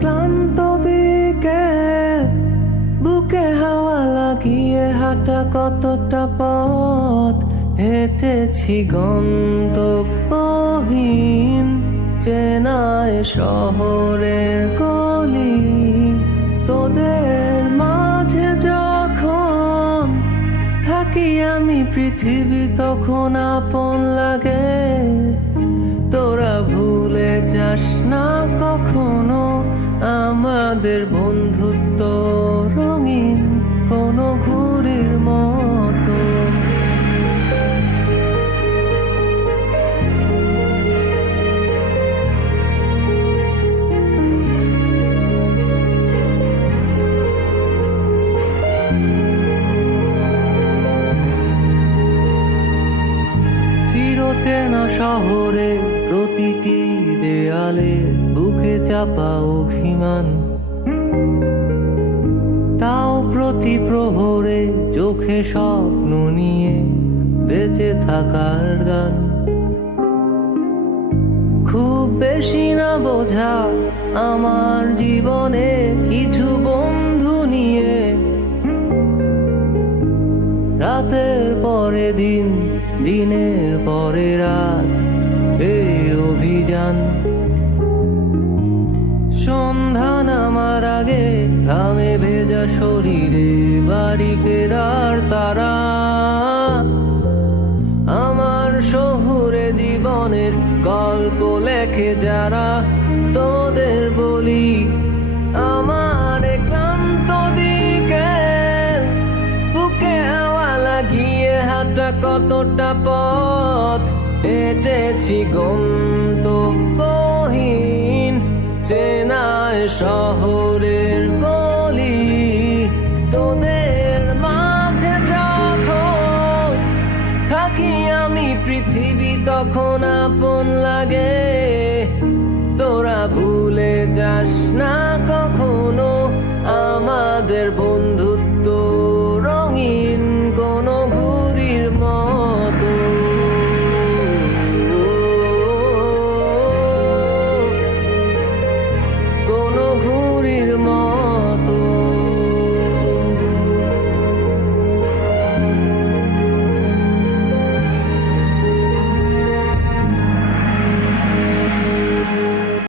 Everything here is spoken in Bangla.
ক্লান্ত বিকেল, বুকে হাওয়া লাগিয়ে হাঁটা কতটা পথ হেঁটেছি গন্তব্যহীন চেনায় শহরের গলি। তোদের মাঝে যখন থাকি আমি পৃথিবী তখন আপন লাগে। তোরা ভুলে যাস না কখনো আমাদের বন্ধুত্ব রঙিন কোনো ঘুড়ির মতো। চিরচেনা শহরে প্রতিটি দেয়ালে বুকে চাপা অভিমান, তাও প্রতি প্রহরে চোখে স্বপ্ন নিয়ে বেঁচে থাকার গান। খুব বেশি না বোঝা আমার জীবনে কিছু বন্ধু নিয়ে, রাতের পরে দিন, দিনের পরে রাত এই অভিযান। সন্ধ্যা নামার আগে ঘামে ভেজা শরীরে বাড়ি ফেরার তারা। আমার শহুরে জীবনের গল্প লেখে যারা, তোদের বলি আমার ক্লান্ত বিকেল, বুকে হাওয়া লাগিয়ে হাঁটা কতটা পথ হেঁটেছি গন্তব্যহীন চেনায় শহরের গলি। তোদের মাঝে যখন থাকি আমি পৃথিবী তখন আপন লাগে। তোরা ভুলে যাস